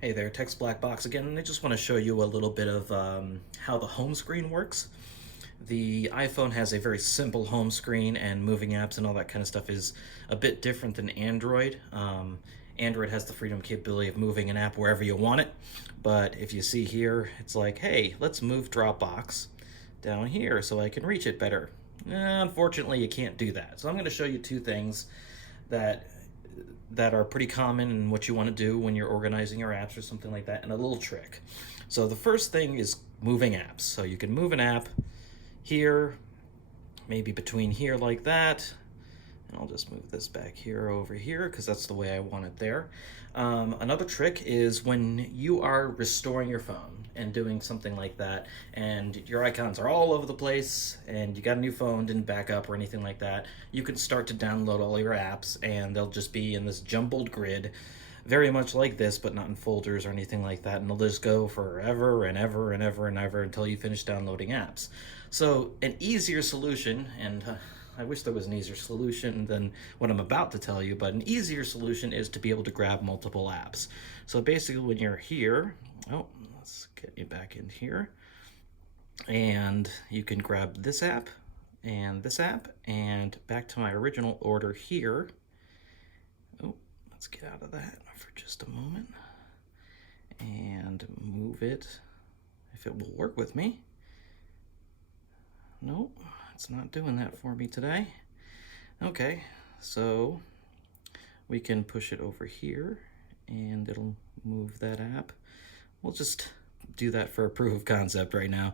Hey there, Text Black Box again, and I just want to show you a little bit of how the home screen works. The iPhone has a very simple home screen, and moving apps and all that kind of stuff is a bit different than Android. Android has the freedom capability of moving an app wherever you want it, but if you see here, it's like, hey, let's move Dropbox down here so I can reach it better. Unfortunately, you can't do that. So I'm going to show you two things that are pretty common in what you want to do when you're organizing your apps or something like that, and a little trick. So the first thing is moving apps. So you can move an app here, maybe between here like that, and I'll just move this back here over here because that's the way I want it there. Another trick is when you are restoring your phone and doing something like that, and your icons are all over the place, and you got a new phone, didn't back up or anything like that, you can start to download all your apps, and they'll just be in this jumbled grid, very much like this, but not in folders or anything like that, and they'll just go forever and ever and ever and ever until you finish downloading apps. So an easier solution, and I wish there was an easier solution than what I'm about to tell you, but an easier solution is to be able to grab multiple apps. So basically when you're here, let's get you back in here, and you can grab this app and back to my original order here. Oh, let's get out of that for just a moment and move it if it will work with me. Nope, it's not doing that for me today. Okay, so we can push it over here and it'll move that app. We'll just do that for a proof of concept right now.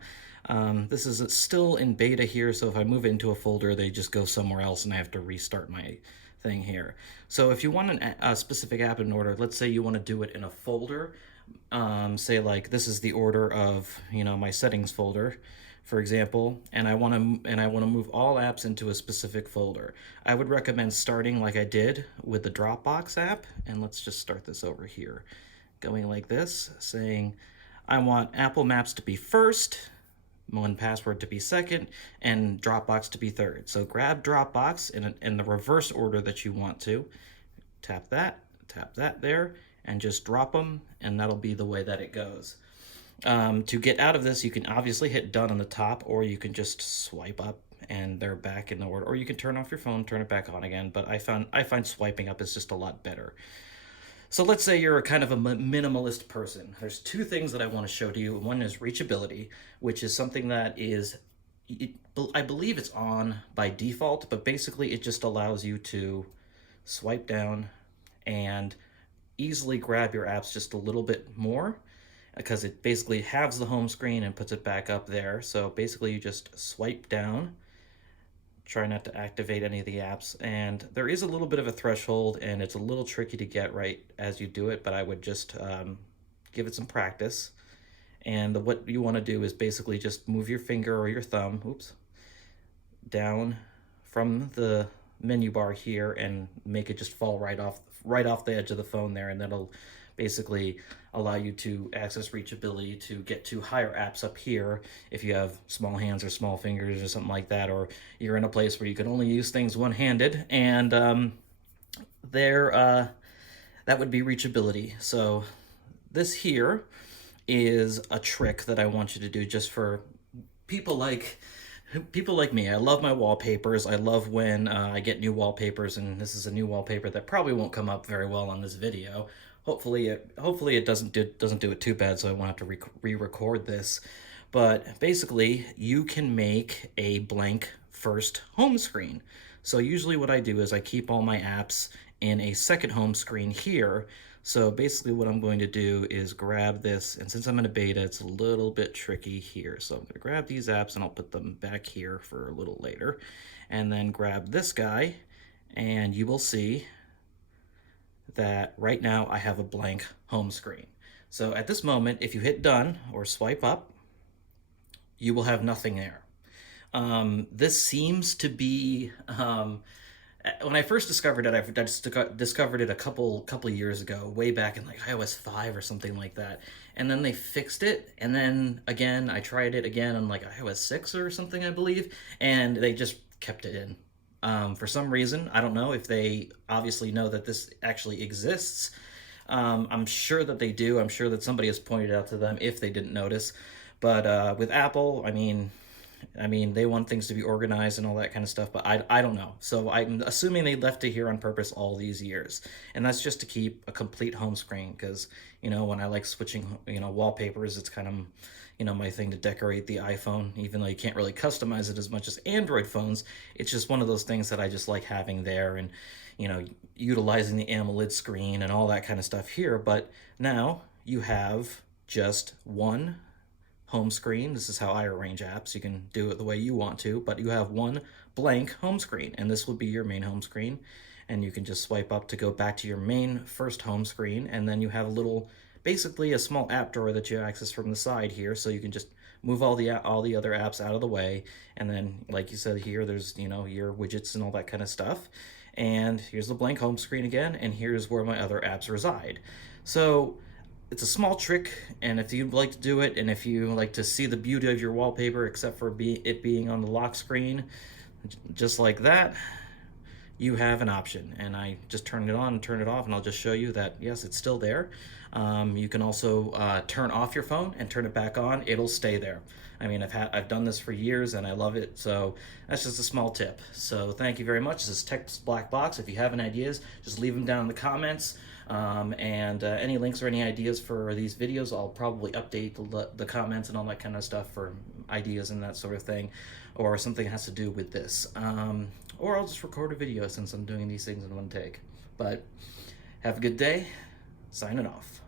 This is still in beta here, so if I move it into a folder, they just go somewhere else and I have to restart my thing here. So if you want a specific app in order, let's say you want to do it in a folder, say like this is the order of, my settings folder, for example, and I want to move all apps into a specific folder. I would recommend starting like I did with the Dropbox app, and let's just start this over here. Going like this, saying I want Apple Maps to be first, 1Password to be second, and Dropbox to be third. So grab Dropbox in the reverse order that you want to. Tap that there, and just drop them, and that'll be the way that it goes. To get out of this, you can obviously hit done on the top, or you can just swipe up and they're back in the order, or you can turn off your phone, turn it back on again, but I find swiping up is just a lot better. So let's say you're a kind of a minimalist person. There's two things that I want to show to you. One is reachability, which is something that I believe it's on by default, but basically it just allows you to swipe down and easily grab your apps just a little bit more, because it basically halves the home screen and puts it back up there. So basically you just swipe down, try not to activate any of the apps, and there is a little bit of a threshold and it's a little tricky to get right as you do it, but I would just give it some practice. And what you want to do is basically just move your finger or your thumb, down from the menu bar here and make it just fall right off the edge of the phone there, and that'll basically allow you to access reachability to get to higher apps up here if you have small hands or small fingers or something like that, or you're in a place where you can only use things one-handed, and that would be reachability. So this here is a trick that I want you to do just for people like me. I love my wallpapers. I love when I get new wallpapers, and this is a new wallpaper that probably won't come up very well on this video. Hopefully it doesn't do it too bad, so I won't have to re-record this. But basically, you can make a blank first home screen. So usually what I do is I keep all my apps in a second home screen here. So basically what I'm going to do is grab this, and since I'm in a beta, it's a little bit tricky here. So I'm going to grab these apps and I'll put them back here for a little later. And then grab this guy, and you will see that right now I have a blank home screen. So at this moment, if you hit done or swipe up, you will have nothing there. This seems to be, when I first discovered it, I discovered it a couple years ago, way back in like iOS 5 or something like that. And then they fixed it, and then again, I tried it again on like iOS 6 or something, I believe, and they just kept it in. For some reason, I don't know if they obviously know that this actually exists, I'm sure that they do. I'm sure that somebody has pointed out to them if they didn't notice. But with Apple, I mean, they want things to be organized and all that kind of stuff, but I don't know. So I'm assuming they left it here on purpose all these years. And that's just to keep a complete home screen because, when I like switching, wallpapers, it's kind of, my thing to decorate the iPhone, even though you can't really customize it as much as Android phones. It's just one of those things that I just like having there and, utilizing the AMOLED screen and all that kind of stuff here. But now you have just one home screen. This is how I arrange apps. You can do it the way you want to, but you have one blank home screen, and this will be your main home screen. And you can just swipe up to go back to your main first home screen, and then you have a little, basically a small app drawer that you access from the side here, so you can just move all the other apps out of the way. And then, like you said here, there's your widgets and all that kind of stuff. And here's the blank home screen again, and here's where my other apps reside. So it's a small trick, and if you'd like to do it, and if you like to see the beauty of your wallpaper, except for it being on the lock screen, just like that, you have an option. And I just turn it on and turn it off, and I'll just show you that, yes, it's still there. You can also turn off your phone and turn it back on. It'll stay there. I mean, I've done this for years, and I love it. So that's just a small tip. So thank you very much. This is Tech's Black Box. If you have any ideas, just leave them down in the comments. And any links or any ideas for these videos, I'll probably update the comments and all that kind of stuff for ideas and that sort of thing, or something that has to do with this. Or I'll just record a video since I'm doing these things in one take. But have a good day. Signing off.